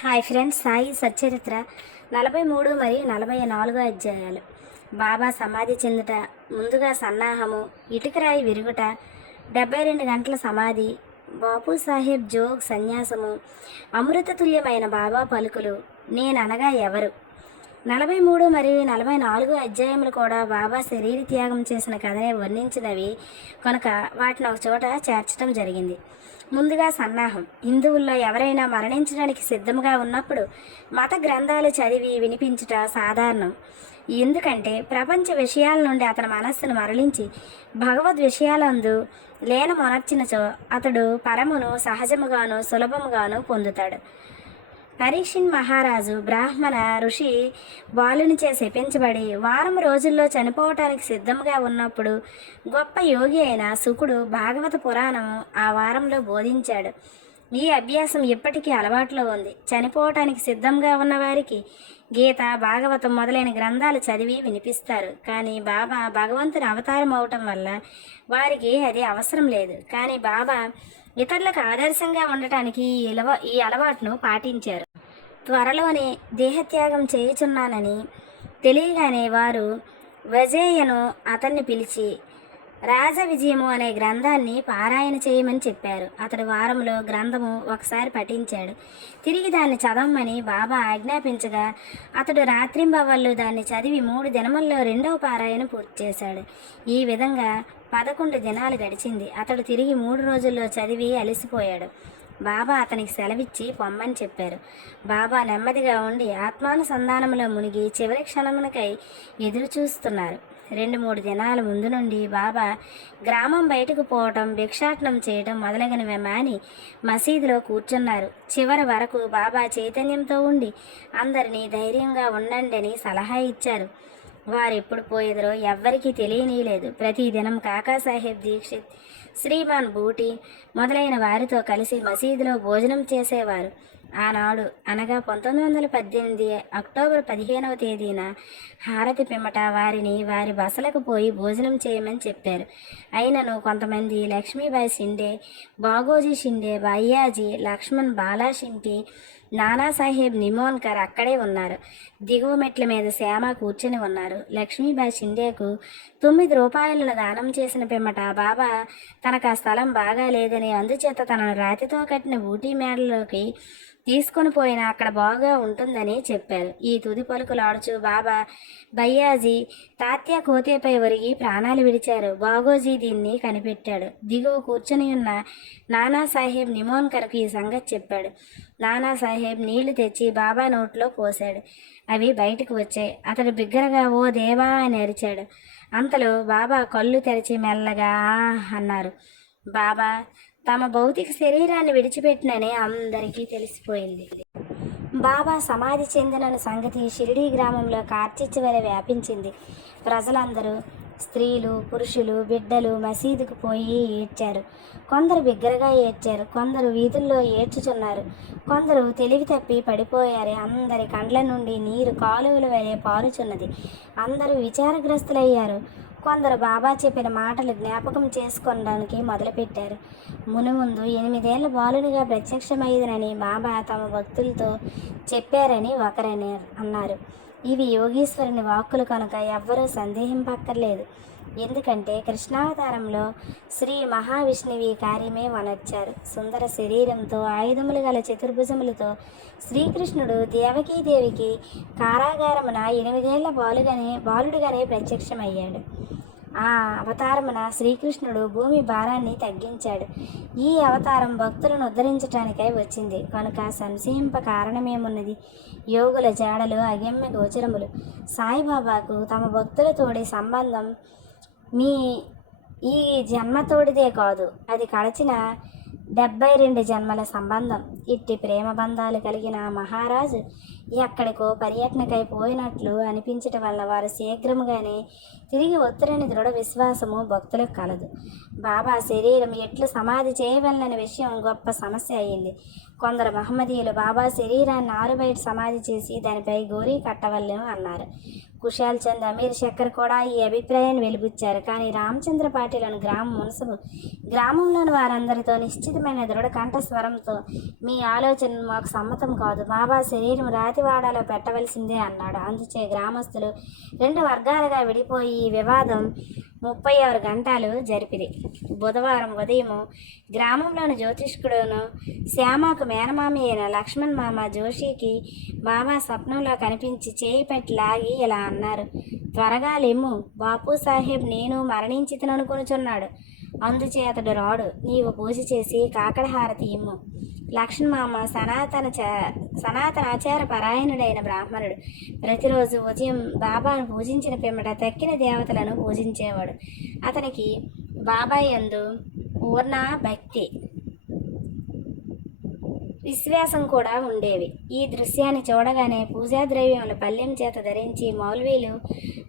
Hi friends Sai Satcharitra. నలభై మూడు మరియు నలభై నాలుగో అధ్యాయాలు. బాబా సమాధి చెందుట ముందుగా సన్నాహము ఇటుకరాయి విరుగుట డెబ్బై రెండు గంటల సమాధి బాపు సాహెబ్ జోగ్ సన్యాసము అమృతతుల్యమైన బాబా పలుకులు నేననగా ఎవరు? నలభై మూడు మరియు నలభై నాలుగు అధ్యాయములు కూడా బాబా శరీర త్యాగం చేసిన కథనే వర్ణించినవి. కనుక వాటిని ఒక చోట చేర్చడం జరిగింది. ముందుగా సన్నాహం. హిందువుల్లో ఎవరైనా మరణించడానికి సిద్ధంగా ఉన్నప్పుడు మత గ్రంథాలు చదివి వినిపించుట సాధారణం. ఎందుకంటే ప్రపంచ విషయాల నుండి అతని మనస్సును మరలించి భగవద్ విషయాలందు లీనమొనర్చినచో అతడు పరమును సహజముగాను సులభముగాను పొందుతాడు. హరీషిన్ మహారాజు బ్రాహ్మణ ఋషి బాలునిచే శపించబడి వారం రోజుల్లో చనిపోవటానికి సిద్ధంగా ఉన్నప్పుడు గొప్ప యోగి అయిన శుకుడు భాగవత పురాణం ఆ వారంలో బోధించాడు. ఈ అభ్యాసం ఇప్పటికీ అలవాట్లో ఉంది. చనిపోవటానికి సిద్ధంగా ఉన్నవారికి గీత భాగవతం మొదలైన గ్రంథాలు చదివి వినిపిస్తారు. కానీ బాబా భగవంతుని అవతారం అవటం వల్ల వారికి అది అవసరం లేదు. కానీ బాబా ఇతరులకు ఆదర్శంగా ఉండటానికి ఈ ఇలవ ఈ అలవాటును పాటించారు. త్వరలోనే దేహత్యాగం చేయుచున్నానని తెలియగానే వారు వజేయను అతన్ని పిలిచి రాజ విజయము అనే గ్రంథాన్ని పారాయణ చేయమని చెప్పారు. అతడు వారంలో గ్రంథము ఒకసారి పఠించాడు. తిరిగి దాన్ని చదవమని బాబా ఆజ్ఞాపించగా అతడు రాత్రింబవళ్ళు దాన్ని చదివి మూడు దినముల్లో రెండవ పారాయణ పూర్తి చేశాడు. ఈ విధంగా పదకొండు దినాలు గడిచింది. అతడు తిరిగి మూడు రోజుల్లో చదివి అలసిపోయాడు. బాబా అతనికి సెలవిచ్చి పొమ్మని చెప్పారు. బాబా నెమ్మదిగా ఉండి ఆత్మానుసంధానంలో మునిగి చివరి క్షణమునకై ఎదురు చూస్తున్నారు రెండు మూడు దినాల ముందు నుండి బాబా గ్రామం బయటకు పోవటం భిక్షాటనం చేయటం మొదలగినవి మాని మసీదులో కూర్చున్నారు. చివరి వరకు బాబా చైతన్యంతో ఉండి అందరినీ ధైర్యంగా ఉండండి అని సలహా ఇచ్చారు. వారు ఎప్పుడు పోయేదరో ఎవ్వరికీ తెలియనీయలేదు. ప్రతిదినం కాకాసాహెబ్ దీక్షిత్ శ్రీమాన్ బూటి మొదలైన వారితో కలిసి మసీదులో భోజనం చేసేవారు. ఆనాడు అనగా పంతొమ్మిది వందల పద్దెనిమిది అక్టోబర్ పదిహేనవ తేదీన హారతి పిమ్మట వారిని వారి బసలకు పోయి భోజనం చేయమని చెప్పారు. అయినను కొంతమంది లక్ష్మీబాయి షిండే బాగోజీ షిండే బయ్యాజీ లక్ష్మణ్ బాలా షింపి నానాసాహెబ్ నిమోన్కర్ అక్కడే ఉన్నారు. దిగువ మెట్ల మీద శ్యామ కూర్చుని ఉన్నారు. లక్ష్మీబాయి షిండేకు తొమ్మిది రూపాయలను దానం చేసిన పిమ్మట బాబా తనకు ఆ స్థలం బాగా లేదని అందుచేత తనను రాతితో కట్టిన ఊటీ మేడలోకి తీసుకొని పోయినా అక్కడ బాగా ఉంటుందని చెప్పారు. ఈ తుది పలుకులు ఆడుచు బాబా బయ్యాజీ తాత్య కోతేపై ఒరిగి ప్రాణాలు విడిచారు. బాగోజీ దీన్ని కనిపెట్టాడు. దిగువ కూర్చొని ఉన్న నానాసాహెబ్ నిమోన్కర్కు ఈ సంగతి చెప్పాడు. నానాసాహెబ్ నీళ్ళు తెచ్చి బాబా నోట్లో పోశాడు. అవి బయటకు వచ్చాయి. అతడు బిగ్గరగా ఓ దేవా అని అరిచాడు. అంతలో బాబా కళ్ళు తెరిచి మెల్లగా అన్నారు. బాబా తమ భౌతిక శరీరాన్ని విడిచిపెట్టినని అందరికీ తెలిసిపోయింది. బాబా సమాధి చెందిన సంగతి షిరిడీ గ్రామంలో కార్చిచ్చు వలె వ్యాపించింది. ప్రజలందరూ స్త్రీలు పురుషులు బిడ్డలు మసీదుకు పోయి ఏడ్చారు. కొందరు బిగ్గరగా ఏడ్చారు. కొందరు వీధుల్లో ఏడ్చుచున్నారు. కొందరు తెలివి తప్పి పడిపోయారు. అందరి కండ్ల నుండి నీరు కాలువల వలె పారుచున్నది. అందరూ విచారగ్రస్తులయ్యారు. కొందరు బాబా చెప్పిన మాటలు జ్ఞాపకం చేసుకోవడానికి మొదలుపెట్టారు. మునుముందు ఎనిమిదేళ్ళ బాలునిగా ప్రత్యక్షమైదనని బాబా తమ భక్తులతో చెప్పారని ఒకరని అన్నారు. ఇవి యోగీశ్వరుని వాక్కులు కనుక ఎవ్వరూ సందేహింపక్కర్లేదు. ఎందుకంటే కృష్ణావతారంలో శ్రీ మహావిష్ణువి కార్యమే వనర్చారు. సుందర శరీరంతో ఆయుధములు గల చతుర్భుజములతో శ్రీకృష్ణుడు దేవకీదేవికి కారాగారమున ఎనిమిదేళ్ళ బాలుగానే బాలుడుగానే ప్రత్యక్షమయ్యాడు. ఆ అవతారమున శ్రీకృష్ణుడు భూమి భారాన్ని తగ్గించాడు. ఈ అవతారం భక్తులను ఉద్ధరించటానికై వచ్చింది. కనుక సంశయింప కారణమేమున్నది? యోగుల జాడలు అగమ్య గోచరములు. సాయిబాబాకు తమ భక్తులతోడి సంబంధం మీ ఈ జన్మతోడిదే కాదు. అది కడచిన డెబ్బై రెండు జన్మల సంబంధం. ఇట్టి ప్రేమ బంధాలు కలిగిన మహారాజు ఎక్కడికో పర్యటనకై పోయినట్లు అనిపించటం వల్ల వారు శీఘ్రముగానే తిరిగి ఒత్తురని దృఢ విశ్వాసము భక్తులకు కలదు. బాబా శరీరం ఎట్లు సమాధి చేయవలన విషయం గొప్ప సమస్య అయింది. కొందరు మహమ్మదీయులు బాబా శరీరాన్ని ఆరుబయట సమాధి చేసి దానిపై గోరీ కట్టవల్లెం అన్నారు. కుశాల్ చంద్ అమీర్ శక్కర్ కూడా ఈ అభిప్రాయాన్ని వెలిబుచ్చారు. కానీ రామచంద్ర పాటిలను గ్రామ మునసబు గ్రామంలోని వారందరితో నిశ్చితమైన దృఢ కంఠస్వరంతో మీ ఆలోచన మాకు సమ్మతం కాదు. బాబా శరీరం రాతివాడలో పెట్టవలసిందే అన్నాడు. అందుచే గ్రామస్తులు రెండు వర్గాలుగా విడిపోయి ఈ వివాదం ముప్పై ఆరు గంటలు జరిపింది. బుధవారం ఉదయం గ్రామంలోని జ్యోతిష్కుడును శ్యామకు మేనమామి అయిన లక్ష్మణ్ మామ జోషికి బాబా స్వప్నంలో కనిపించి చేయి పెట్టి లాగి ఇలా అన్నారు. త్వరగా లేము బాపు సాహెబ్ నేను మరణించితననుకొనుచున్నాడు. అందుచేతడు రాడు. నీవు పూజ చేసి కాకడహారతి ఇమ్ము. లక్ష్మణమామ సనాతన చ సనాతన ఆచార పరాయణుడైన బ్రాహ్మణుడు. ప్రతిరోజు ఉదయం బాబాను పూజించిన పిమ్మట తక్కిన దేవతలను పూజించేవాడు. అతనికి బాబాయ్ యందు పూర్ణ భక్తి విశ్వాసం కూడా ఉండేవి. ఈ దృశ్యాన్ని చూడగానే పూజా ద్రవ్యములు పల్లెం చేత ధరించి మౌల్వీలు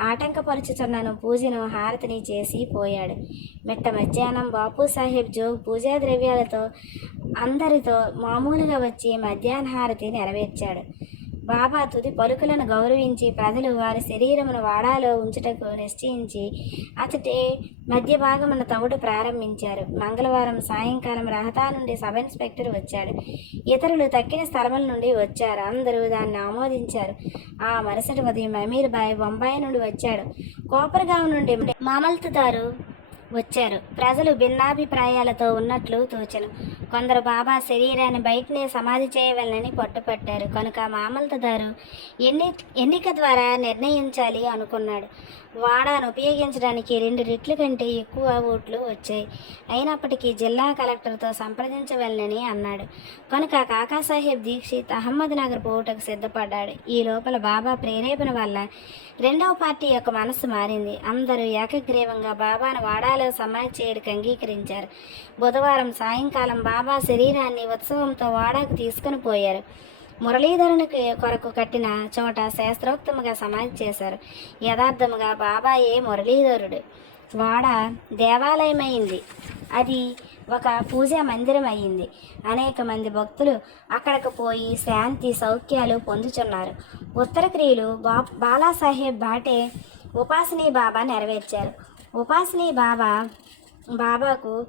ఆటంకపరుచుతున్నను పూజను హారతిని చేసి పోయాడు. మిట్ట మధ్యాహ్నం బాపు సాహెబ్ జోగ్ పూజా ద్రవ్యాలతో అందరితో మామూలుగా వచ్చి మధ్యాహ్నహారతి నెరవేర్చాడు. బాబా తుది పలుకులను గౌరవించి ప్రజలు వారి శరీరమును వాడాలో ఉంచుటకు నిశ్చయించి అతడి మధ్య భాగమున తవుడు ప్రారంభించారు. మంగళవారం సాయంకాలం రహతా నుండి సబ్ ఇన్స్పెక్టర్ వచ్చాడు. ఇతరులు తక్కిన స్థలముల నుండి వచ్చారు. అందరూ దాన్ని ఆమోదించారు. ఆ మరుసటి ఉదయం అమీర్ బాయ్ బొంబాయి నుండి వచ్చాడు. కోపరగాం నుండి మామల్తుదారు వచ్చారు. ప్రజలు భిన్నాభిప్రాయాలతో ఉన్నట్లు తోచను. కొందరు బాబా శరీరాన్ని బయటనే సమాధి చేయవలనని పట్టుపట్టారు కనుక మామలతదారు ఎన్ని ఎన్నిక ద్వారా నిర్ణయించాలి అనుకున్నాడు. వాడాను. ఉపయోగించడానికి రెండు రెట్ల కంటే ఎక్కువ ఓట్లు వచ్చాయి. అయినప్పటికీ జిల్లా కలెక్టర్తో సంప్రదించవలనని అన్నాడు. కనుక కాకాసాహెబ్ దీక్షిత్ అహ్మద్నగర్ పోవుటకు సిద్ధపడ్డాడు. ఈ లోపల బాబా ప్రేరేపణ వల్ల రెండవ పార్టీ యొక్క మనసు మారింది. అందరూ ఏకగ్రీవంగా బాబాను వాడాలో సమాధి చేయడానికి అంగీకరించారు. బుధవారం సాయంకాలం బాబా శరీరాన్ని ఉత్సవంతో వాడాకు తీసుకుని పోయారు. మురళీధరునికి కొరకు కట్టిన చోట శాస్త్రోక్తముగా సమాధి చేశారు. యథార్థముగా బాబాయే మురళీధరుడు. వాడ దేవాలయమైంది. అది ఒక పూజా మందిరం అయ్యింది అనేక మంది భక్తులు అక్కడకు పోయి శాంతి సౌఖ్యాలు పొందుచున్నారు. ఉత్తర క్రియలు బా బాలాసాహెబ్ బాటే ఉపాసనీ బాబా నెరవేర్చారు. ఉపాసనీ బాబా బాబాకు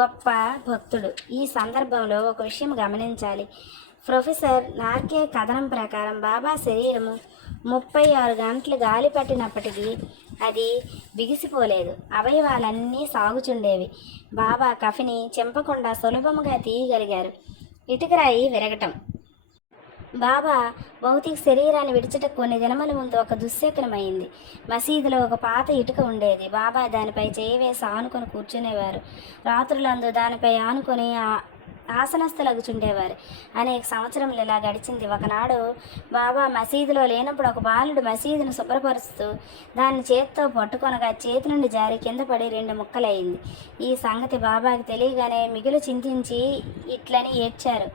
గొప్ప భక్తుడు. ఈ సందర్భంలో ఒక విషయం గమనించాలి. ప్రొఫెసర్ నార్కే కథనం ప్రకారం బాబా శరీరము ముప్పై ఆరు గంటలు గాలి పట్టినప్పటికీ అది బిగిసిపోలేదు. అవయవాలన్నీ సాగుచుండేవి. బాబా కఫిని చెంపకుండా సులభముగా తీయగలిగారు. ఇటుకరాయి విరగటం. బాబా భౌతిక శరీరాన్ని విడిచట కొన్ని దినముల ముందు ఒక దుశ్శకనమైంది. మసీదులో ఒక పాత ఇటుక ఉండేది. బాబా దానిపై చేయవేసి ఆనుకొని కూర్చునేవారు. రాత్రులందు దానిపై ఆనుకొని ఆసనస్థులగుచుండేవారు. అనేక సంవత్సరములు ఇలా గడిచింది. ఒకనాడు బాబా మసీదులో లేనప్పుడు ఒక బాలుడు మసీదును శుభ్రపరుస్తూ దాన్ని చేత్తో పట్టుకొనగా చేతి నుండి జారి కింద పడి రెండు ముక్కలయ్యింది ఈ సంగతి బాబాకి తెలియగానే మిగులు చింతించి ఇట్లని ఏడ్చారు.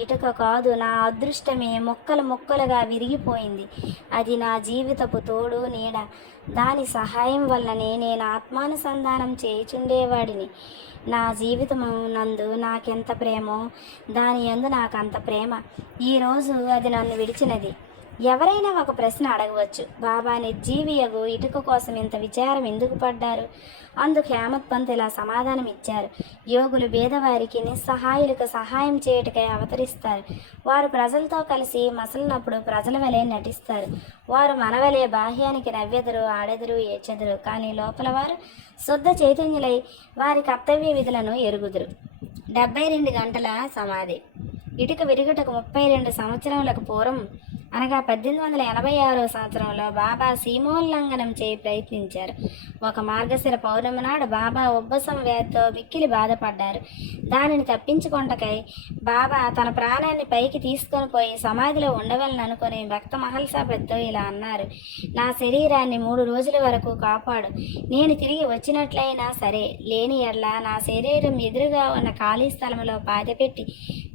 ఇటుక కాదు నా అదృష్టమే ముక్కలు ముక్కలుగా విరిగిపోయింది. అది నా జీవితపు తోడు నీడ. దాని సహాయం వల్లనే నేను ఆత్మానుసంధానం చేయుచుండేవాడిని. నా జీవితము నందు నాకెంత ప్రేమో దాని యందు నాకంత ప్రేమ. ఈరోజు అది నన్ను విడిచినది. ఎవరైనా ఒక ప్రశ్న అడగవచ్చు. బాబా నిర్జీవియగు ఇటుక కోసం ఇంత విచారం ఎందుకు పడ్డారు? అందుకు హేమత్ పంత్ ఇలా సమాధానం ఇచ్చారు. యోగులు బీదవారికి నిస్సహాయులకు సహాయం చేయుటకై అవతరిస్తారు. వారు ప్రజలతో కలిసి మసలినప్పుడు ప్రజల వలె నటిస్తారు. వారు మనవలే బాహ్యానికి నవ్వెదరు ఆడెదరు ఏచెదరు కానీ లోపల వారు శుద్ధ చైతన్యులై వారి కర్తవ్య విధులను ఎరుగుదురు. డెబ్బై రెండు గంటల సమాధి. ఇటుక విరుగుటకు ముప్పై రెండు సంవత్సరములకు పూర్వం అనగా పద్దెనిమిది వందల ఎనభై ఆరో సంవత్సరంలో బాబా సీమోల్లంఘనం చేయి ప్రయత్నించారు. ఒక మార్గశిర పౌర్ణమి నాడు బాబా ఉబ్బసం వ్యాధితో మిక్కిలి బాధపడ్డారు. దానిని తప్పించుకొంటకై బాబా తన ప్రాణాన్ని పైకి తీసుకొని పోయి సమాధిలో ఉండవలని అనుకుని భక్త మహల్సాపెద్తో ఇలా అన్నారు నా శరీరాన్ని మూడు రోజుల వరకు కాపాడు. నేను తిరిగి వచ్చినట్లయినా సరే లేని ఎడ్ల నా శరీరం ఎదురుగా ఉన్న ఖాళీ స్థలంలో పాతిపెట్టి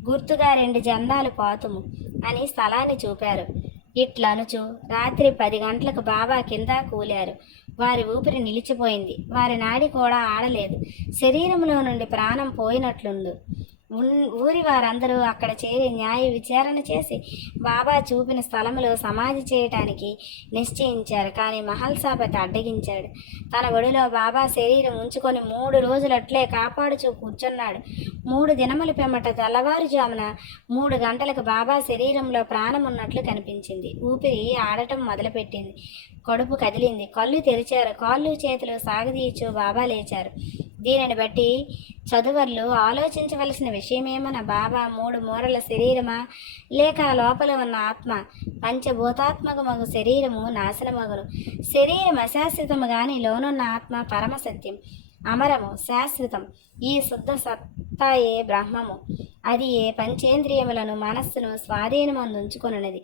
గుర్తుగా రెండు జెండాలు పాతుము. అని స్థలాన్ని చూపారు. ఇట్లనుచు రాత్రి పది గంటలకు బాబా కింద కూలారు. వారి ఊపిరి నిలిచిపోయింది. వారి నాడి కూడా ఆడలేదు. శరీరంలో నుండి ప్రాణం పోయినట్లుండు. ఊరి వారందరూ అక్కడ చేరి న్యాయ విచారణ చేసి బాబా చూపిన స్థలంలో సమాధి చేయటానికి నిశ్చయించారు. కానీ మహల్సాపతి అడ్డగించాడు. తన ఒడిలో బాబా శరీరం ఉంచుకొని మూడు రోజులు అట్లే కాపాడుచూ కూర్చున్నాడు. మూడు దినముల పెమ్మట తెల్లవారుజామున మూడు గంటలకు బాబా శరీరంలో ప్రాణం ఉన్నట్లు కనిపించింది. ఊపిరి ఆడటం మొదలుపెట్టింది. కడుపు కదిలింది. కళ్ళు తెరిచారు. కాళ్ళు చేతులు సాగదీయచ్చు బాబా లేచారు. దీనిని బట్టి చదువర్లు ఆలోచించవలసిన విషయమేమన బాబా మూడు మూరల శరీరమా? లేక లోపల ఉన్న ఆత్మ పంచభూతాత్మకమగు శరీరము నాశనమగును. శరీరం అశాశ్వతము గాని లోనున్న ఆత్మ పరమ సత్యం అమరము శాశ్వతం. ఈ శుద్ధ సత్తాయే బ్రహ్మము. అది ఏ పంచేంద్రియములను మనస్సును స్వాధీనమందుంచుకొనున్నది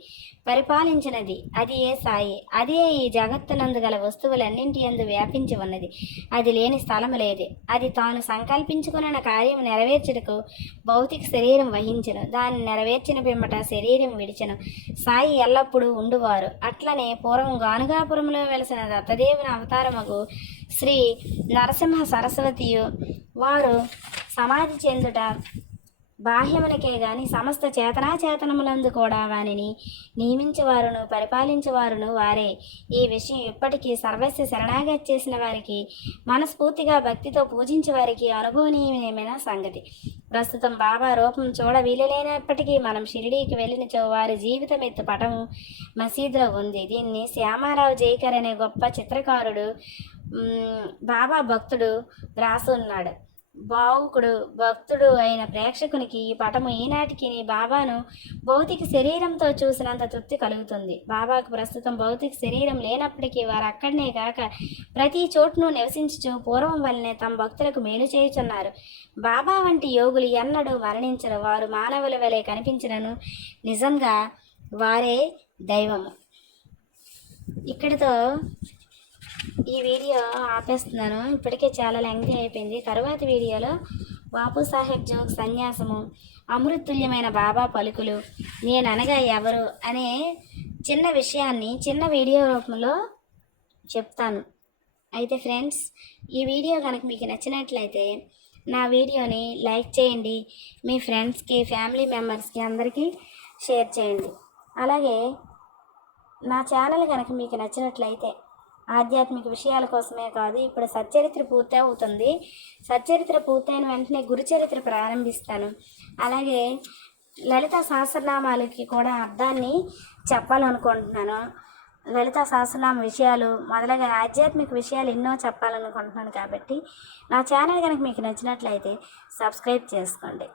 పరిపాలించినది. అది ఏ సాయి. అదే ఈ జగత్తునందు గల వస్తువులన్నింటి ఎందు వ్యాపించి ఉన్నది. అది లేని స్థలము లేదు. అది తాను సంకల్పించుకున్న కార్యం నెరవేర్చుటకు భౌతిక శరీరం వహించను. దాన్ని నెరవేర్చిన పిమ్మట శరీరం విడిచను. సాయి ఎల్లప్పుడూ ఉండువారు. అట్లనే పూర్వం గానుగాపురంలో వెలసిన దత్తదేవుని అవతారముకు శ్రీ నరసింహ సరస్వతియు వారు సమాధి చెందుట బాహ్యములకే గాని సమస్త చేతనాచేతనములందు కూడా వానిని నియమించేవారును పరిపాలించేవారును వారే. ఈ విషయం ఇప్పటికీ సర్వస్వ శరణాగతి చేసిన వారికి మనస్ఫూర్తిగా భక్తితో పూజించే వారికి అనుభవనీయమైన సంగతి. ప్రస్తుతం బాబా రూపం చూడ వీలులేనప్పటికీ మనం షిరిడీకి వెళ్ళినచో వారి జీవితం ఎత్తు పటం మసీదులో ఉంది. దీన్ని శ్యామారావు జైకర్ అనే గొప్ప చిత్రకారుడు బాబా భక్తుడు వ్రాసున్నాడు భావుకుడు భక్తుడు అయిన ప్రేక్షకునికి ఈ పటము ఈనాటికి నీ బాబాను భౌతిక శరీరంతో చూసినంత తృప్తి కలుగుతుంది. బాబాకు ప్రస్తుతం భౌతిక శరీరం లేనప్పటికీ వారు అక్కడనే కాక ప్రతి చోటును నివసించుచు పూర్వం వల్లనే తమ భక్తులకు మేలు చేయుచున్నారు. బాబా వంటి యోగులు ఎన్నడూ మరణించరు. వారు మానవుల వలె కనిపించినను నిజంగా వారే దైవము. ఇక్కడితో ఈ వీడియో ఆపేస్తున్నాను. ఇప్పటికే చాలా లెంగ్తీ అయిపోయింది. తర్వాత వీడియోలో బాపు సాహెబ్ జోక్ సన్యాసము అమృతుల్యమైన బాబా పలుకులు నేను అనగా ఎవరు అనే చిన్న విషయాన్ని చిన్న వీడియో రూపంలో చెప్తాను. అయితే ఫ్రెండ్స్ ఈ వీడియో కనుక మీకు నచ్చినట్లయితే నా వీడియోని లైక్ చేయండి. మీ ఫ్రెండ్స్కి ఫ్యామిలీ మెంబర్స్కి అందరికీ షేర్ చేయండి. అలాగే నా ఛానల్ కనుక మీకు నచ్చినట్లయితే ఆధ్యాత్మిక విషయాల కోసమే కాదు ఇప్పుడు సచ్చరిత్ర పూర్తి అవుతుంది సచ్చరిత్ర పూర్తయిన వెంటనే గురుచరిత్ర ప్రారంభిస్తాను. అలాగే లలిత సహస్రనామాలకి కూడా అర్థాన్ని చెప్పాలనుకుంటున్నాను. లలిత సహస్రనామ విషయాలు మొదలగా ఆధ్యాత్మిక విషయాలు ఎన్నో చెప్పాలనుకుంటున్నాను కాబట్టి నా ఛానల్ కనుక మీకు నచ్చినట్లయితే సబ్స్క్రైబ్ చేసుకోండి.